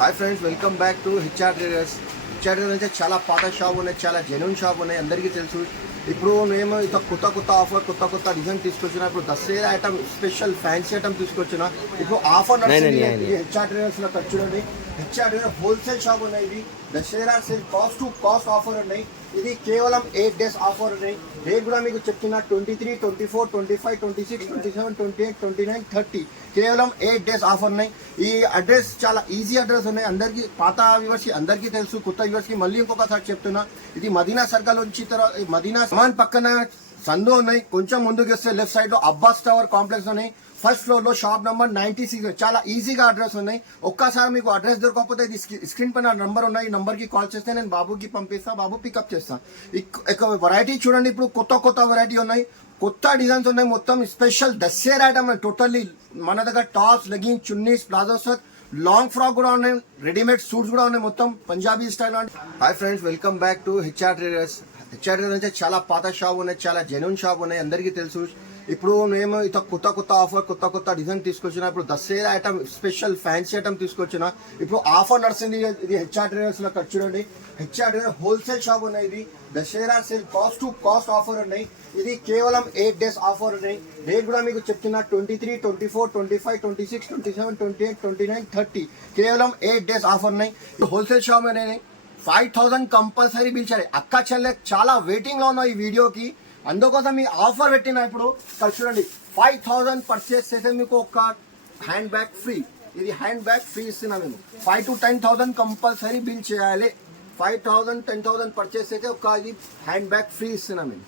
Hi friends, welcome back to HR traders. HR traders అంటే చాలా పాత షాప్ ఉన్నాయి, చాలా జెన్యూన్ షాప్ ఉన్నాయి, అందరికీ తెలుసు. ఇప్పుడు మేము ఇక కొత్త ఆఫర్, కొత్త డిజైన్ తీసుకొచ్చిన. ఇప్పుడు Dasara item, special fancy item తీసుకొచ్చిన. ఇప్పుడు ఆఫర్ నడుస్తుంది హెచ్ఆర్ ట్రేడర్స్ లో. చూడండి, హెచ్ఆర్ ట్రేడర్ హోల్సేల్ షాప్ ఉన్నాయి. ఇది Dasara sale cost to cost offer ఉన్నాయి. ఇది కేవలం 8 days ఆఫర్ ఉన్నాయి. రేట్ కూడా మీకు చెప్తున్నా 23, 24, 25, 26, 27, 28, 29, 30. కేవలం 8 days ఆఫర్ ఉన్నాయి. ఈ అడ్రస్ చాలా ఈజీ అడ్రస్ ఉన్నాయి. అందరికీ, పాత వ్యూవర్స్ కి అందరికీ తెలుసు, కొత్త వ్యూవర్స్ కి మళ్ళీ ఇంకొకసారి చెప్తున్నా. ఇది మదీనా సర్కిల్ నుంచి తర్వాత మదీనా సమాన్ పక్కన సందు ఉన్నాయి. కొంచెం ముందుకు వస్తే లెఫ్ట్ సైడ్ లో అబ్బాస్ టవర్ కాంప్లెక్స్ ఉన్నాయి. ఫస్ట్ ఫ్లోర్ లో షాప్ నంబర్ 96. చాలా ఈజీగా అడ్రస్ ఉన్నాయి. ఒక్కసారి మీకు అడ్రస్ దొరకకపోతే ఇది స్క్రీన్ పైన నంబర్ ఉన్నాయి. ఈ నంబర్ కి కాల్ చేస్తే నేను బాబుకి పంపిస్తా, బాబు పికప్ చేస్తా. వెరైటీ చూడండి, ఇప్పుడు కొత్త వెరైటీ ఉన్నాయి, కొత్త డిజైన్స్ ఉన్నాయి. మొత్తం స్పెషల్ దసరా ఐటమ్ టోటల్లీ. మన దగ్గర tops, leggings, chunnis, palazzos, long frock కూడా ఉన్నాయి, రెడీమేడ్ సూట్స్ కూడా ఉన్నాయి, మొత్తం Punjabi style. Hi friends, welcome back to HR traders. HR traders అంటే చాలా పాత షాప్ ఉన్నాయి, చాలా జెన్యూన్ షాప్ ఉన్నాయి, అందరికీ తెలుసు. ఇప్పుడు మేము ఇక కొత్త ఆఫర్, కొత్త డిజైన్ తీసుకొచ్చిన. ఇప్పుడు Dasara item, special fancy item తీసుకొచ్చిన. ఇప్పుడు ఆఫర్ నడుస్తుంది. ఇది హెచ్ఆర్ ట్రేడర్స్ లో. చూడండి, హెచ్ఆర్ ట్రేడర్ హోల్సేల్ షాప్ ఉన్నాయి. ఇది Dasara sale cost to cost offer ఉన్నాయి. ఇది కేవలం 8 days ఆఫర్ ఉన్నాయి. రేట్ కూడా మీకు చెప్తున్నా 23, 24, 25, 26, 27, 28, 29, 30. కేవలం 8 days ఆఫర్ ఉన్నాయి. హోల్సేల్ షాప్ అనేది 5000 కంపల్సరీ బిల్ చేయాలి. అక్క చెల్లె చాలా వెయిటింగ్ లో ఉన్నాయి ఈ వీడియోకి, అందుకోసం మీ ఆఫర్ పెట్టిన. ఇప్పుడు చూడండి, 5000 పర్చేస్ చేస్తే మీకు ఒక హ్యాండ్ బ్యాగ్ ఫ్రీ. ఇది హ్యాండ్ బ్యాగ్ ఫ్రీ ఇస్తున్నా మేము. 5 to 10,000 కంపల్సరీ బిల్ చేయాలి. 5000, 10,000 పర్చేస్ చేస్తే ఒక ఇది హ్యాండ్ బ్యాగ్ ఫ్రీ ఇస్తున్నా మేము.